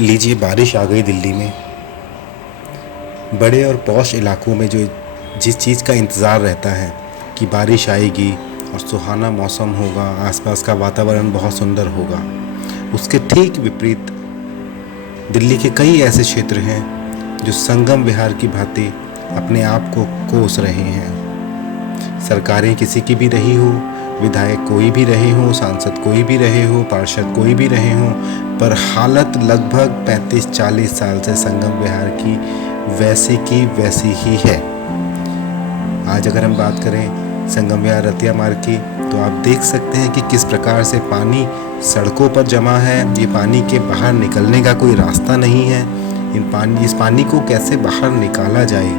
लीजिए, बारिश आ गई दिल्ली में। बड़े और पॉश इलाकों में जो जिस चीज़ का इंतज़ार रहता है कि बारिश आएगी और सुहाना मौसम होगा, आसपास का वातावरण बहुत सुंदर होगा, उसके ठीक विपरीत दिल्ली के कई ऐसे क्षेत्र हैं जो संगम विहार की भांति अपने आप को कोस रहे हैं। सरकारें किसी की भी रही हो, विधायक कोई भी रहे हो, सांसद कोई भी रहे हो, पार्षद कोई भी रहे हो, पर हालत लगभग 35-40 साल से संगम विहार की वैसी ही है। आज अगर हम बात करें संगम विहार रतिया मार्ग की, तो आप देख सकते हैं कि किस प्रकार से पानी सड़कों पर जमा है। ये पानी के बाहर निकलने का कोई रास्ता नहीं है। इस पानी को कैसे बाहर निकाला जाए,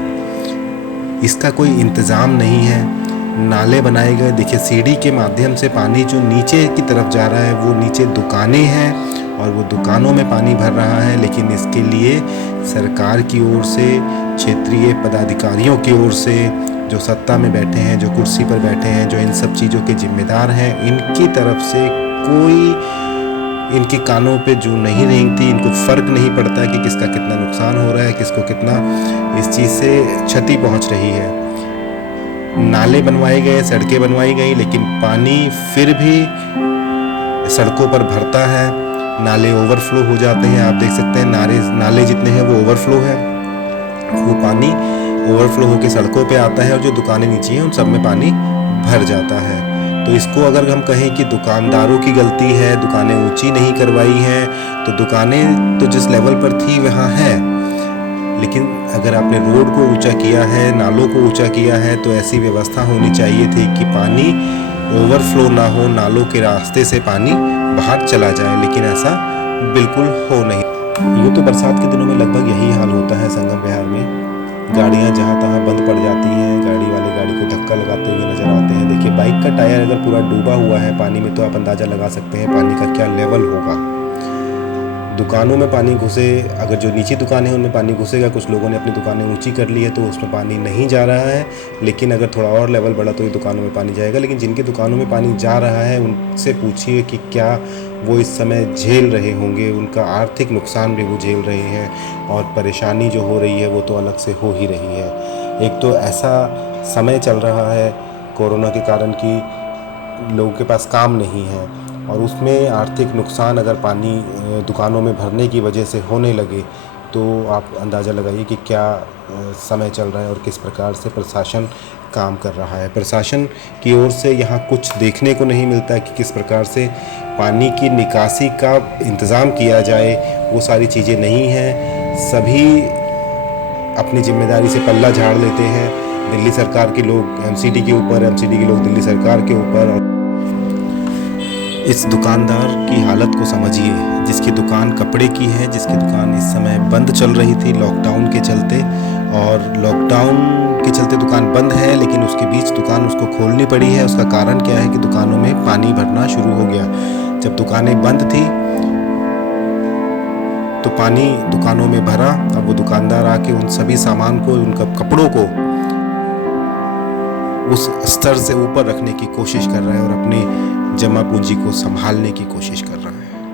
इसका कोई इंतज़ाम नहीं है। नाले बनाए गए, देखिए सीढ़ी के माध्यम से पानी जो नीचे की तरफ जा रहा है, वो नीचे दुकानें हैं और वो दुकानों में पानी भर रहा है। लेकिन इसके लिए सरकार की ओर से, क्षेत्रीय पदाधिकारियों की ओर से, जो सत्ता में बैठे हैं, जो कुर्सी पर बैठे हैं, जो इन सब चीज़ों के जिम्मेदार हैं, इनकी तरफ से कोई इनके कानों पे जूं नहीं रेंगती। इनको फ़र्क नहीं पड़ता कि किसका कितना नुकसान हो रहा है, किसको कितना इस चीज़ से क्षति पहुंच रही है। नाले बनवाए गए, सड़कें बनवाई गई, लेकिन पानी फिर भी सड़कों पर भरता है। नाले ओवरफ्लो हो जाते हैं। आप देख सकते हैं नाले जितने हैं वो ओवरफ्लो है। वो पानी ओवरफ्लो होकर सड़कों पे आता है और जो दुकानें नीचे हैं उन सब में पानी भर जाता है। तो इसको अगर हम कहें कि दुकानदारों की गलती है, दुकानें ऊंची नहीं करवाई हैं, तो दुकानें तो जिस लेवल पर थी वहाँ है। लेकिन अगर आपने रोड को ऊंचा किया है, नालों को ऊंचा किया है, तो ऐसी व्यवस्था होनी चाहिए थी कि पानी ओवरफ्लो ना हो, नालों के रास्ते से पानी बाहर चला जाए। लेकिन ऐसा बिल्कुल हो नहीं। यूँ तो बरसात के दिनों में लगभग यही हाल होता है संगम विहार में। गाड़ियाँ जहाँ तहाँ बंद पड़ जाती हैं, गाड़ी वाले गाड़ी को धक्का लगाते हुए नज़र आते हैं। देखिए, बाइक का टायर अगर पूरा डूबा हुआ है पानी में, तो आप अंदाज़ा लगा सकते हैं पानी का क्या लेवल होगा। दुकानों में पानी घुसे, अगर जो नीची दुकानें हैं उनमें पानी घुसेगा। कुछ लोगों ने अपनी दुकानें ऊंची कर ली है तो उसमें पानी नहीं जा रहा है, लेकिन अगर थोड़ा और लेवल बढ़ा तो ये दुकानों में पानी जाएगा। लेकिन जिनकी दुकानों में पानी जा रहा है उनसे पूछिए कि क्या वो इस समय झेल रहे होंगे। उनका आर्थिक नुकसान भी वो झेल रहे हैं और परेशानी जो हो रही है वो तो अलग से हो ही रही है। एक तो ऐसा समय चल रहा है कोरोना के कारण कि लोगों के पास काम नहीं है, और उसमें आर्थिक नुकसान अगर पानी दुकानों में भरने की वजह से होने लगे तो आप अंदाज़ा लगाइए कि क्या समय चल रहा है और किस प्रकार से प्रशासन काम कर रहा है। प्रशासन की ओर से यहाँ कुछ देखने को नहीं मिलता कि किस प्रकार से पानी की निकासी का इंतज़ाम किया जाए। वो सारी चीज़ें नहीं हैं। सभी अपनी जिम्मेदारी से पल्ला झाड़ लेते हैं। दिल्ली सरकार के लोग एमसीडी के ऊपर, एमसीडी के लोग दिल्ली सरकार के ऊपर। और इस दुकानदार की हालत को समझिए, जिसकी दुकान कपड़े की है, जिसकी दुकान इस समय बंद चल रही थी लॉकडाउन के चलते, और लॉकडाउन के चलते दुकान बंद है, लेकिन उसके बीच दुकान उसको खोलनी पड़ी है। उसका कारण क्या है कि दुकानों में पानी भरना शुरू हो गया। जब दुकानें बंद थी तो पानी दुकानों में भरा। अब वो दुकानदार आके उन सभी सामान को, उनका कपड़ों को उस स्तर से ऊपर रखने की कोशिश कर रहा है और अपनी जमा पूंजी को संभालने की कोशिश कर रहा है।